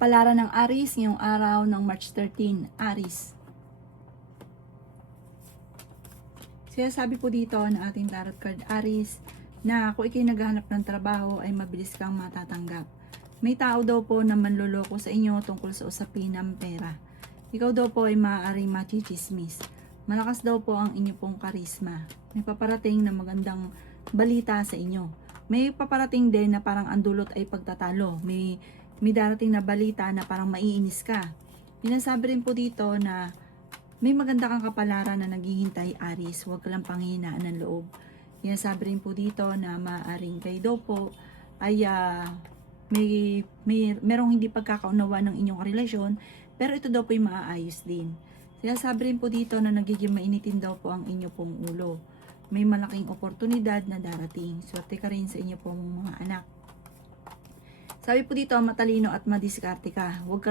Kapalaran ng Aries ngayong araw ng March 13, Aries. Sinasabi po dito ng ating tarot card Aries na kung ikay naghahanap ng trabaho ay mabilis kang matatanggap. May tao daw po na manloloko sa inyo tungkol sa usapin ng pera. Ikaw daw po ay maaaring machichismis. Malakas daw po ang inyo pong karisma. May paparating na magandang balita sa inyo. May paparating din na parang ang dulot ay pagtatalo. May darating na balita na parang maiinis ka. Sinasabi rin po dito na may maganda kang kapalaran na naghihintay, Aries. Huwag ka lang panghihinaan ng loob. Sinasabi rin po dito na maaaring kayo daw po ay merong hindi pagkakaunawa ng inyong relasyon, pero ito daw po ay maaayos din. Sinasabi rin po dito na nagiging mainitin daw po ang inyo pong ulo. May malaking oportunidad na darating. Swerte ka rin sa inyo pong mga anak. Sabi po dito, matalino at madiskarte ka. Huwag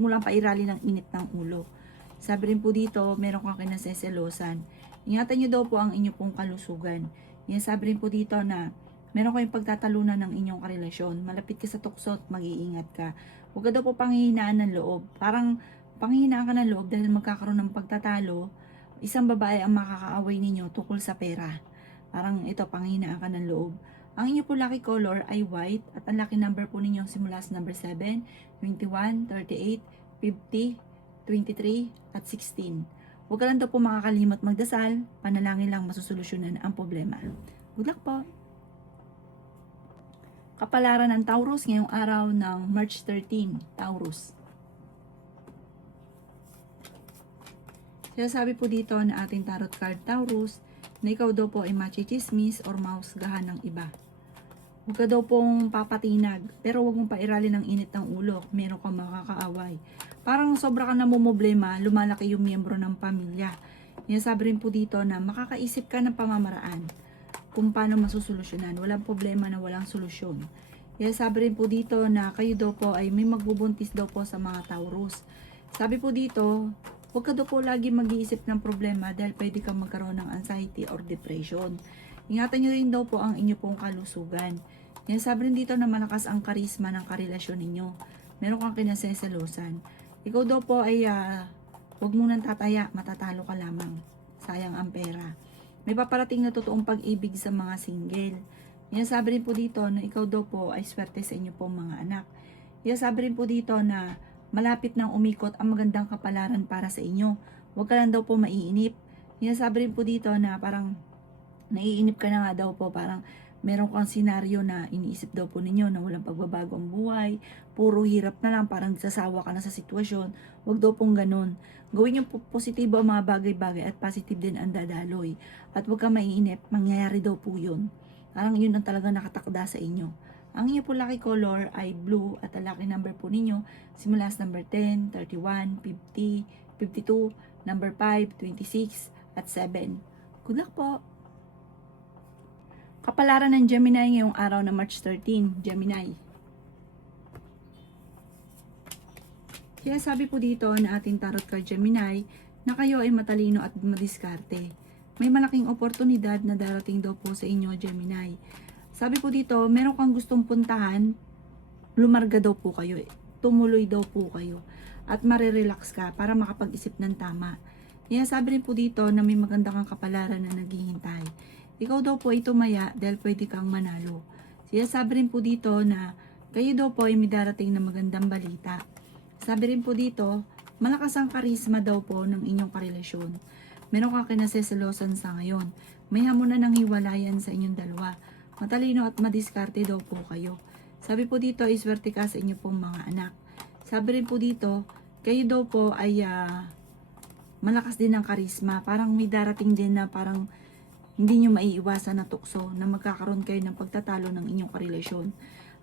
mo lang pairali ng init ng ulo. Sabi rin po dito, meron kang kinaseselosan. Ingatan nyo daw po ang inyong pong kalusugan. Sabi rin po dito na meron kayong pagtatalunan ng inyong karelasyon. Malapit ka sa tukso at mag-iingat ka. Huwag ka daw po panghihinaan ng loob. Parang panghihinaan ka ng loob dahil magkakaroon ng pagtatalo. Isang babae ang makakaaway ninyo tungkol sa pera. Parang ito, panghihinaan ka ng loob. Ang inyo po lucky color ay white at ang lucky number po ninyo simula sa number 7, 21, 38, 50, 23 at 16. Huwag ka lang daw po makakalimot magdasal, panalangin lang masusolusyonan ang problema. Good luck po! Kapalaran ng Taurus ngayong araw ng March 13, Taurus. Sinasabi po dito na ating tarot card Taurus na ikaw daw po ay machichismis or mahusgahan ng iba. Huwag ka daw pong papatinag, pero huwag mong pairali ng init ng ulo, meron kang makakaaway. Parang sobra ka namumblema, lumalaki yung miyembro ng pamilya. Sabi rin po dito na makakaisip ka ng pamamaraan kung paano masusolusyonan. Walang problema na walang solusyon. Sabi rin po dito na kayo daw po ay may magbubuntis daw po sa mga Taurus. Sabi po dito, huwag ka daw po lagi mag-iisip ng problema dahil pwede kang magkaroon ng anxiety or depression. Ingatan nyo rin daw po ang inyo pong kalusugan. Sabi rin dito na malakas ang karisma ng karelasyon ninyo. Meron kang kinaseselosan. Ikaw daw po ay huwag mo nang tataya, matatalo ka lamang. Sayang ang pera. May paparating na totoong pag-ibig sa mga single. Sabi rin po dito na ikaw daw po ay swerte sa inyo pong mga anak. Sabi rin po dito na malapit nang umikot ang magandang kapalaran para sa inyo. Huwag ka lang daw po maiinip. Sabi rin po dito na parang naiinip ka na nga daw po, parang meron kang senaryo na iniisip daw po ninyo na walang pagbabago ang buhay, puro hirap na lang, parang sasawa ka na sa sitwasyon. Huwag daw pong ganun. Gawin yung positibo ang mga bagay-bagay at positive din ang dadaloy. At huwag kang maiinip, mangyayari daw po yun. Parang yun ang talaga nakatakda sa inyo. Ang inyo po lucky color ay blue at ang lucky number po ninyo simula sa number 10, 31, 50, 52, number 5, 26 at 7. Good luck po! Kapalaran ng Gemini ngayong araw na March 13, Gemini. Kaya sabi po dito na ating tarot card Gemini na kayo ay matalino at madiskarte. May malaking oportunidad na darating daw po sa inyo, Gemini. Sabi po dito, meron kang gustong puntahan, lumarga daw po kayo, tumuloy daw po kayo, at marirelax ka para makapag-isip ng tama. Kaya sabi rin po dito na may maganda kang kapalaran na naghihintay. Ikaw daw po ay tumaya dahil pwede kang manalo. Sabi rin po dito na kayo daw po ay may darating na magandang balita. Sabi rin po dito, malakas ang karisma daw po ng inyong karelasyon. Meron kang kinaseselosan sa ngayon. May hamunan ng hiwalayan sa inyong dalawa. Matalino at madiskarte daw po kayo. Sabi po dito ay swerte ka sa inyo pong mga anak. Sabi rin po dito, kayo daw po ay malakas din ang karisma. Parang may darating din na parang hindi nyo maiiwasan na tukso na magkakaroon kayo ng pagtatalo ng inyong karelasyon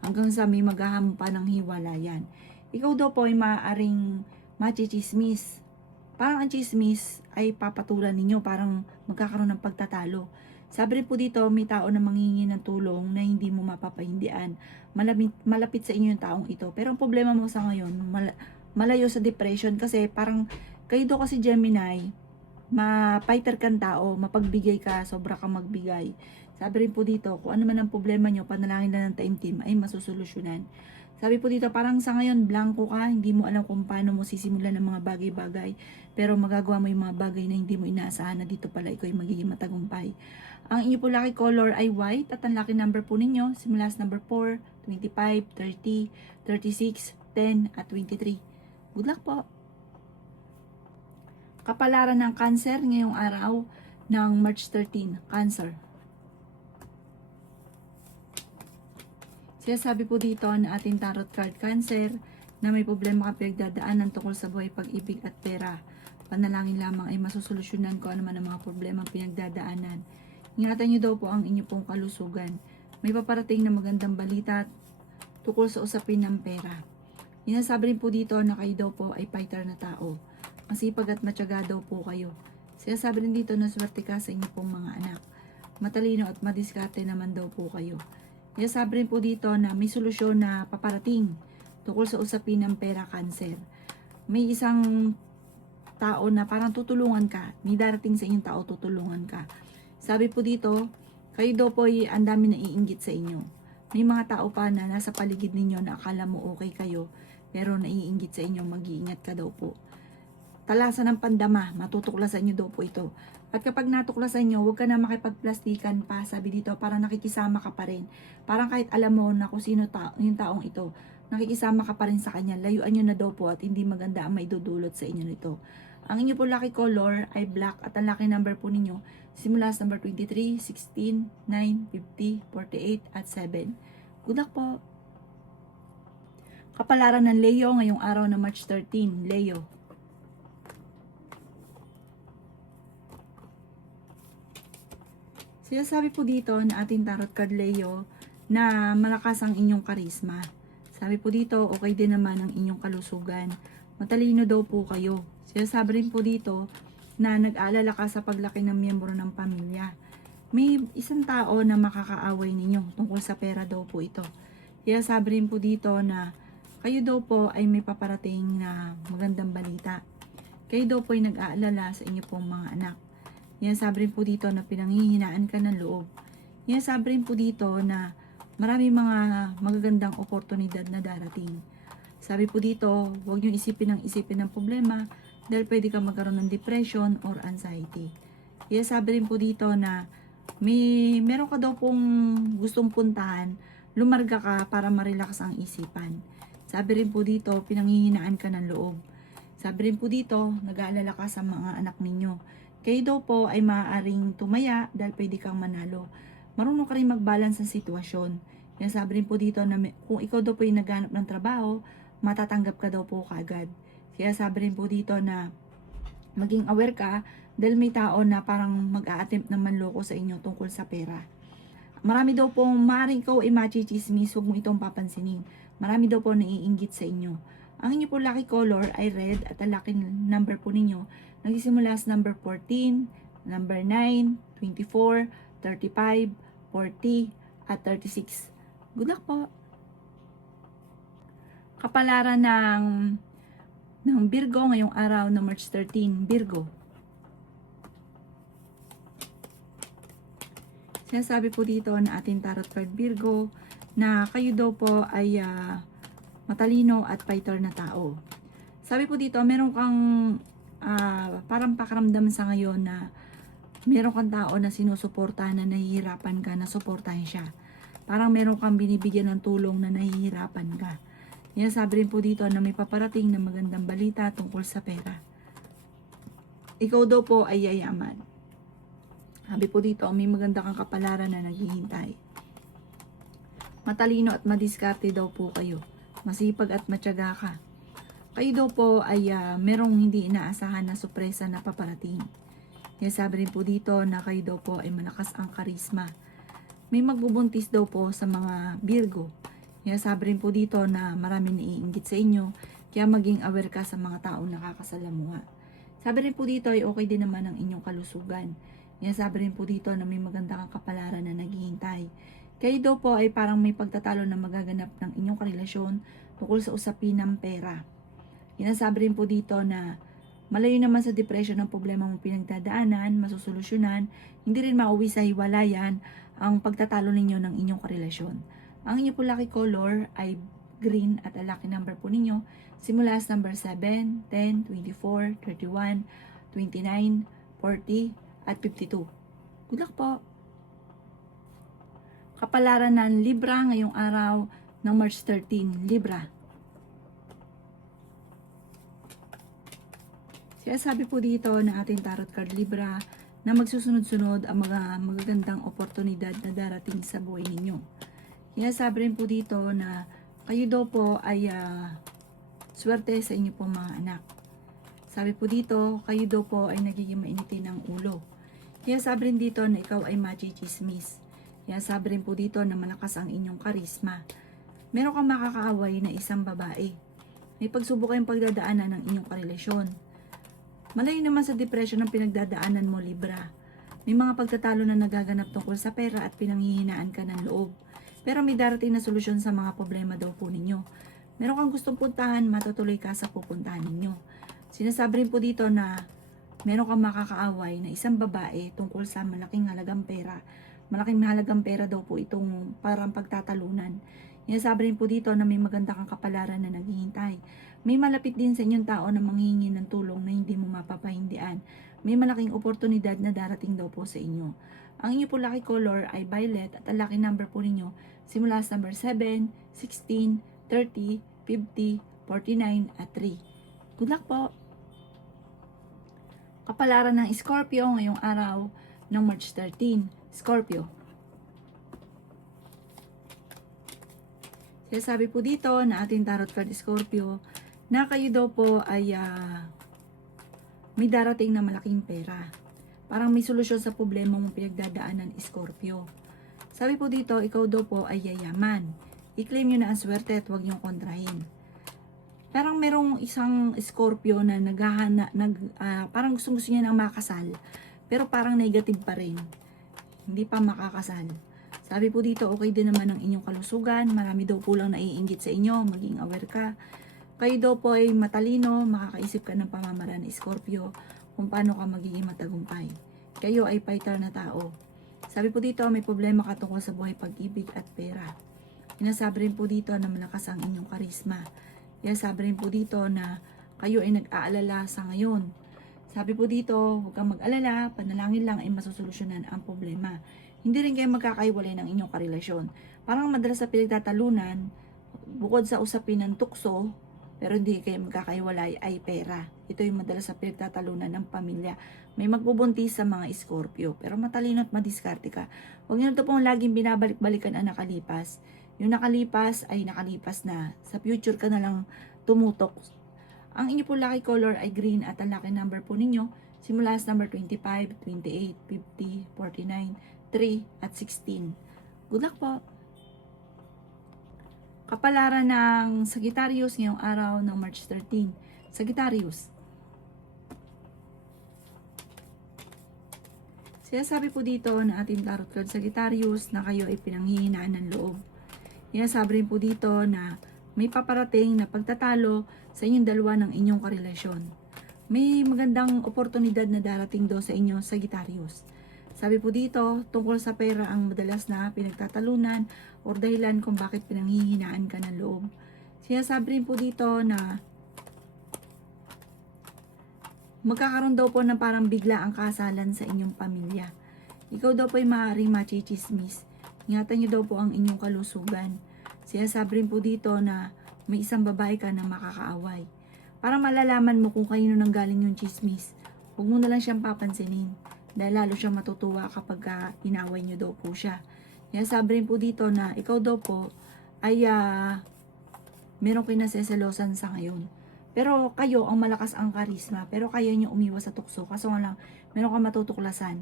hanggang sa may maghaham pa ng hiwalayan. Ikaw daw po ay maaaring machichismis. Parang ang chismis ay papatulan ninyo, parang magkakaroon ng pagtatalo. Sabi rin po dito, may tao na manghingi ng tulong na hindi mo mapapahindian. Malapit sa inyo yung taong ito. Pero ang problema mo sa ngayon, malayo sa depression kasi parang kayo daw kasi Gemini, ma-fighter kang tao, mapagbigay ka, sobra kang magbigay. Sabi rin po dito, kung ano man ang problema nyo, panalangin na ng taimtim ay masusolusyonan. Sabi po dito, parang sa ngayon, blanco ka, hindi mo alam kung paano mo sisimulan ng mga bagay-bagay, pero magagawa mo yung mga bagay na hindi mo inaasahan na dito pala ikaw yung magiging matagumpay. Ang inyo po lucky color ay white at ang lucky number po ninyo, simula sa number 4, 25, 30, 36, 10, at 23. Good luck po! Kapalaran ng Cancer ngayong araw ng March 13, Cancer. Sinasabi po dito na ating tarot card Cancer na may problema ka pinagdadaanan tungkol sa buhay, pag-ibig at pera. Panalangin lamang ay masusolusyonan ko ano man ang mga problema pinagdadaanan. Ingatan niyo daw po ang inyo pong kalusugan. May paparating na magandang balita tungkol sa usapin ng pera. Sinasabi rin po dito na kayo daw po ay fighter na tao. Masipag at matyaga daw po kayo. Sinasabi rin dito na swerte ka sa inyo pong mga anak. Matalino at madiskarte naman daw po kayo. Sinasabi rin po dito na may solusyon na paparating tungkol sa usapin ng pera Cancer. May isang tao na parang tutulungan ka. May darating sa inyong tao tutulungan ka. Sabi po dito, kayo daw po ay ang dami na iinggit sa inyo. May mga tao pa na nasa paligid ninyo na akala mo okay kayo, pero naiinggit sa inyo, mag-iingat ka daw po. Talasan ng pandama, matutuklasan nyo daw po ito. At kapag natuklasan nyo, huwag ka na makipagplastikan pa, sabi dito, para nakikisama ka pa rin. Parang kahit alam mo na kung sino yung taong ito, nakikisama ka pa rin sa kanya, layuan nyo na daw po at hindi maganda ang may dudulot sa inyo nito. Ang inyo po lucky color ay black at ang lucky number po ninyo, simula sa number 23, 16, 9, 50, 48, at 7. Good luck po! Kapalaran ng Leo ngayong araw na March 13, Leo. Sinasabi po dito na ating tarot card Leo na malakas ang inyong karisma. Sabi po dito, okay din naman ang inyong kalusugan. Matalino daw po kayo. Sinasabi rin po dito na nag-aalala ka sa paglaki ng miyembro ng pamilya. May isang tao na makakaaway ninyo tungkol sa pera daw po ito. Sinasabi rin po dito na kayo daw po ay may paparating na magandang balita. Kayo daw po ay nag-aalala sa inyo pong mga anak. Yan sabi rin po dito na pinanghihinaan ka ng loob. Yan sabi rin po dito na marami mga magagandang oportunidad na darating. Sabi po dito, huwag nyo isipin ng problema dahil pwede ka magkaroon ng depression or anxiety. Yan sabi rin po dito na meron ka daw pong gustong puntahan, lumarga ka para ma-relax ang isipan. Sabi rin po dito, pinanghihinaan ka ng loob. Sabi rin po dito, nag-aalala ka sa mga anak ninyo. Kayo daw po ay maaaring tumaya dahil pwede kang manalo. Marunong ka rin mag-balance ng sitwasyon. Yan sabi rin po dito na kung ikaw daw po ay naghanap ng trabaho, matatanggap ka daw po kagad. Kaya sabi rin po dito na maging aware ka dahil may tao na parang mag-a-attempt na manloko sa inyo tungkol sa pera. Marami daw po, maaaring ikaw ay machichismis, huwag mo itong papansinin. Marami daw po naiinggit sa inyo. Ang inyo po lucky color ay red at ang lucky number po ninyo nagsisimula sa number 14, number 9, 24, 35, 40, at 36. Good luck po! Kapalaran ng Virgo ngayong araw na March 13, Virgo. Sinasabi po dito na ating tarot card Virgo na kayo daw po ay matalino at fighter na tao. Sabi po dito, meron kang parang pakaramdam sa ngayon na meron kang tao na sinusuportahan na nahihirapan ka na suportahan siya. Parang meron kang binibigyan ng tulong na nahihirapan ka. Yan sabi rin po dito na may paparating na magandang balita tungkol sa pera. Ikaw daw po ay yayaman. Sabi po dito, may maganda kang kapalaran na naghihintay. Matalino at madiskarte daw po kayo. Masipag at matyaga ka. Kayo daw po ay merong hindi inaasahan na sorpresa na paparating. Yan sabi rin po dito na kayo daw po ay malakas ang karisma. May magbubuntis daw po sa mga Virgo. Yan sabi rin po dito na maraming naiinggit sa inyo, kaya maging aware ka sa mga taong nakakasalamuha. Sabi rin po dito ay okay din naman ang inyong kalusugan. Yan sabi rin po dito na may maganda kang kapalaran na naghihintay. Kayo daw po ay parang may pagtatalo na magaganap ng inyong karelasyon tungkol sa usapin ng pera. Sinasabi rin po dito na malayo naman sa depression ng problema mong pinagdadaanan, masusolusyonan, hindi rin mauwi sa hiwalayan ang pagtatalo ninyo ng inyong karelasyon. Ang inyong po lucky color ay green, at ang lucky number po ninyo simula sa number 7, 10, 24, 31, 29, 40, at 52. Good luck po! Kapalaran ng Libra ngayong araw ng March 13. Libra. Sabi po dito na ating tarot card Libra na magsusunod-sunod ang mga magagandang oportunidad na darating sa buhay ninyo. Sabi rin po dito na kayo daw po ay swerte sa inyo pong mga anak. Sabi po dito, kayo daw po ay nagiging mainitin ng ulo. Sabi rin dito na ikaw ay machichismis. Sabi rin po dito na malakas ang inyong karisma. Meron kang makakaaway na isang babae. May pagsubok kayong pagdadaanan ng inyong karelasyon. Malayo naman sa depression ang pinagdadaanan mo, Libra. May mga pagtatalo na nagaganap tungkol sa pera at pinanghihinaan ka ng loob. Pero may darating na solusyon sa mga problema daw po ninyo. Meron kang gustong puntahan, matutuloy ka sa pupuntahan ninyo. Sinasabi rin po dito na meron kang makakaaway na isang babae tungkol sa malaking halagang pera. Malaking halagang pera daw po itong parang pagtatalunan. Sabi rin po dito na may maganda kang kapalaran na naghihintay. May malapit din sa inyong tao na manghihingi ng tulong na hindi mo mapapahindian. May malaking oportunidad na darating daw po sa inyo. Ang inyo po lucky color ay violet at ang lucky number po ninyo simula sa number 7, 16, 30, 50, 49 at 3. Good luck po! Kapalaran ng Scorpio ngayong araw ng March 13. Scorpio. Sabi po dito na ating tarot card Scorpio na kayo daw po ay may darating na malaking pera. Parang may solusyon sa problema mong pinagdadaanan, Scorpio. Sabi po dito, ikaw daw po ay yayaman. I-claim nyo na ang swerte at huwag nyo kontrahin. Parang merong isang Scorpio na parang gusto niya nang makasal. Pero parang negative pa rin. Hindi pa makakasal. Sabi po dito, okay din naman ang inyong kalusugan. Marami daw po lang naiinggit sa inyo. Maging aware ka. Kayo daw po ay matalino. Makakaisip ka ng pamamaraan, Scorpio, kung paano ka magiging matagumpay. Kayo ay fighter na tao. Sabi po dito, may problema ka tungkol sa buhay, pag-ibig at pera. Sinasabi rin po dito na malakas ang inyong karisma. Sabi rin po dito na kayo ay nag-aalala sa ngayon. Sabi po dito, huwag kang mag-alala, panalangin lang ay masusolusyonan ang problema. Hindi rin kayo magkakaiwalay ng inyong karelasyon. Parang madalas sa pinagtatalunan, bukod sa usapin ng tukso, pero hindi kayo magkakaiwalay ay pera. Ito yung madalas sa pinagtatalunan ng pamilya. May magbubuntis sa mga Scorpio, pero matalino at madiskarte ka. Huwag nyo ito pong laging binabalik-balikan ang nakalipas. Yung nakalipas ay nakalipas na. Sa future ka na lang tumutok. Ang inyo po lucky color ay green at ang lucky number po ninyo simula sa number 25, 28, 50, 49, 3 at 16. Good luck po! Kapalaran ng Sagittarius ngayong araw ng March 13. Sagittarius. Sabi po dito na ating tarot card Sagittarius na kayo ay pinanghihinaan ng loob. Sabi rin po dito na may paparating na pagtatalo sa inyong dalawa ng inyong karelasyon. May magandang oportunidad na darating daw sa inyo, Sagittarius. Sabi po dito, tungkol sa pera ang madalas na pinagtatalunan o dahilan kung bakit pinanghihinaan ka ng loob. Sabi rin po dito na magkakaroon daw po ng parang bigla ang kasalan sa inyong pamilya. Ikaw daw po ay maaaring machichismis. Ingatan niyo daw po ang inyong kalusugan. Sabi rin po dito na may isang babae ka na makakaaway. Para malalaman mo kung kanino nang galing yung chismis, huwag mo na lang siyang papansinin. Dahil lalo siyang matutuwa kapag inaway niyo daw po siya. Sabi rin po dito na ikaw daw po ay meron kayo naseselosan sa ngayon. Pero kayo, ang malakas ang karisma, pero kaya niyo umiwas sa tukso. Kaso nga lang, meron kang matutuklasan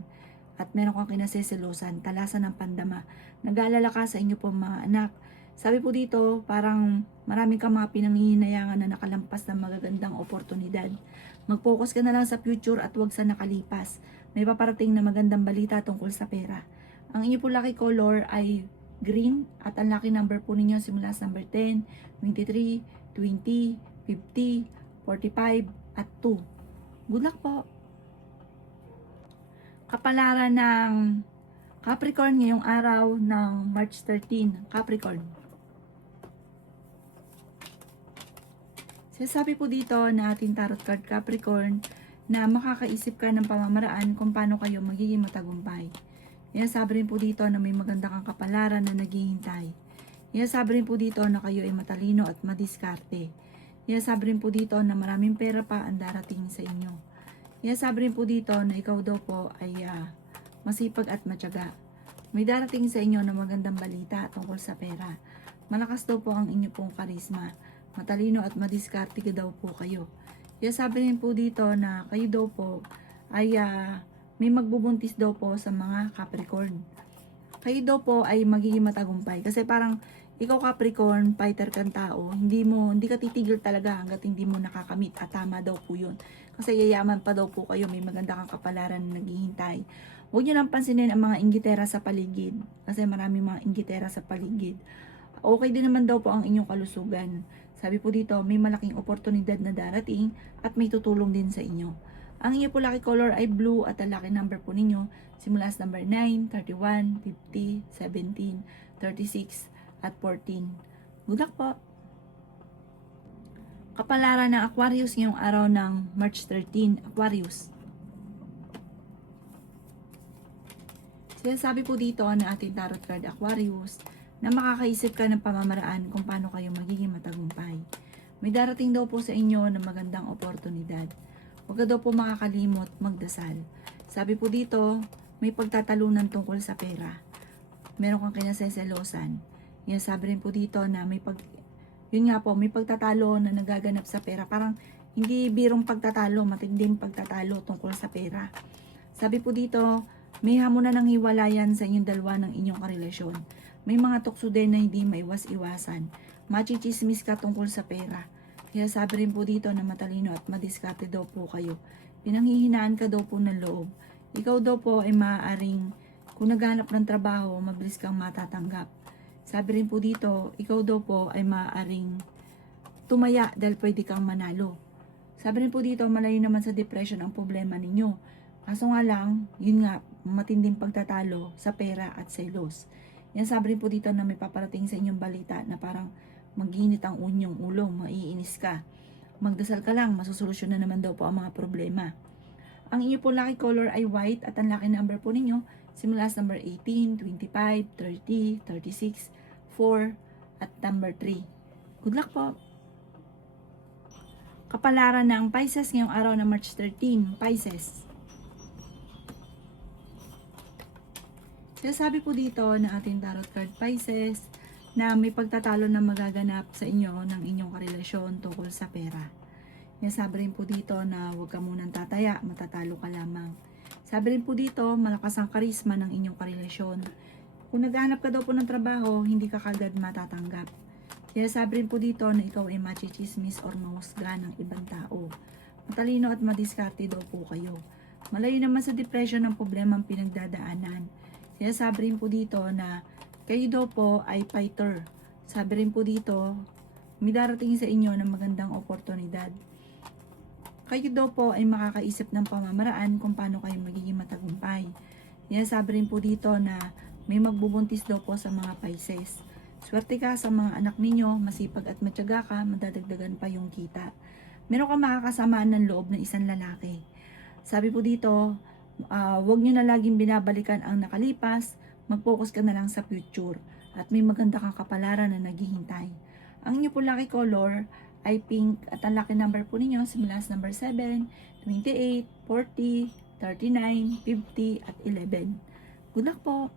at meron kang kinaseselosan, talasan ng pandama. Nag-aalala ka sa inyo po mga anak. Sabi po dito, parang maraming kang mga pinanghihinayangan na nakalampas ng magagandang oportunidad. Mag-focus ka na lang sa future at huwag sa nakalipas. May paparating na magandang balita tungkol sa pera. Ang inyo po lucky color ay green at ang lucky number po ninyo simula sa number 10, 23, 20, 50, 45, at 2. Good luck po! Kapalaran ng Capricorn ngayong araw ng March 13. Capricorn. Sabi po dito na ating tarot card Capricorn na makakaisip ka ng pamamaraan kung paano kayo magiging matagumpay. Sabi rin po dito na may maganda kang kapalaran na naghihintay. Sabi rin po dito na kayo ay matalino at madiskarte. Sabi rin po dito na maraming pera pa ang darating sa inyo. Sabi rin po dito na ikaw daw po ay masipag at matyaga. May darating sa inyo na magandang balita tungkol sa pera. Malakas daw po ang inyo pong karisma. Matalino at madiskarte daw po kayo. Sabi rin po dito na kayo daw po ay may magbubuntis daw po sa mga Capricorn. Kayo daw po ay magiging matagumpay. Kasi parang ikaw Capricorn, fighter kang tao, hindi ka titigil talaga hanggat hindi mo nakakamit at tama daw po yun. Kasi yayaman pa daw po kayo, may maganda kang kapalaran na naghihintay. Huwag nyo lang pansinin ang mga inggitera sa paligid. Kasi maraming mga inggitera sa paligid. Okay din naman daw po ang inyong kalusugan. Sabi po dito, may malaking oportunidad na darating at may tutulong din sa inyo. Ang inyo po lucky color ay blue at ang lucky number po ninyo simula sa number 9, 31, 50, 17, 36, at 14. Good luck po! Kapalaran ng Aquarius ngayong araw ng March 13, Aquarius. Sabi po dito na ating tarot card Aquarius na makakaisip ka ng pamamaraan kung paano kayo magiging matagumpay. May darating daw po sa inyo na magandang oportunidad. Huwag ka daw po makakalimot magdasal. Sabi po dito, may pagtatalunan tungkol sa pera. Meron kang kinaseselosan. Sabi rin po dito na may pagtatalo na nagaganap sa pera. Parang hindi birong pagtatalo, matinding pagtatalo tungkol sa pera. Sabi po dito, may hamunan ng hiwalayan sa inyong dalawa ng inyong karelasyon. May mga tukso din na hindi maiwas-iwasan. Machichismis ka tungkol sa pera. Sabi rin po dito na matalino at madiskarte daw po kayo. Pinanghihinaan ka daw po ng loob. Ikaw daw po ay maaaring, kung naghanap ng trabaho, mabilis kang matatanggap. Sabi rin po dito, ikaw daw po ay maaaring tumaya dahil pwede kang manalo. Sabi rin po dito, malayo naman sa depression ang problema ninyo. Kaso nga lang, yun nga, matinding pagtatalo sa pera at selos. Sabi rin po dito na may paparating sa inyong balita na parang mag-init ang unyong ulo, maiinis ka. Magdasal ka lang, masusolusyon na naman daw po ang mga problema. Ang inyo po lucky color ay white at ang lucky number po ninyo simula sa number 18, 25, 30, 36, 4 at number 3. Good luck po! Kapalaran ng Pisces ngayong araw na March 13, Pisces. Sabi po dito na ating tarot card Pisces na may pagtatalo na magaganap sa inyo ng inyong karelasyon tungkol sa pera. Sabi rin po dito na huwag ka munang tataya, matatalo ka lamang. Sabi rin po dito, malakas ang karisma ng inyong karelasyon. Kung naghahanap ka daw po ng trabaho, hindi ka kagad matatanggap. Sabi rin po dito na ikaw ay machichismis or mahusga ng ibang tao. Matalino at madiskarte daw po kayo. Malayo naman sa depression ang problemang pinagdadaanan. Sabi rin po dito na kayo daw po ay fighter. Sabi rin po dito, may darating sa inyo ng magandang oportunidad. Kayo daw po ay makakaisip ng pamamaraan kung paano kayo magiging matagumpay. Sabi rin po dito na may magbubuntis daw po sa mga Pisces. Swerte ka sa mga anak ninyo, masipag at matyaga ka, madadagdagan pa yung kita. Meron kang makakasamaan ng loob ng isang lalaki. Sabi po dito, huwag nyo na laging binabalikan ang nakalipas, mag-focus ka na lang sa future at may maganda kang kapalaran na naghihintay. Ang inyo po lucky color ay pink at ang lucky number po ninyo simula sa number 7, 28, 40, 39, 50 at 11. Good luck po!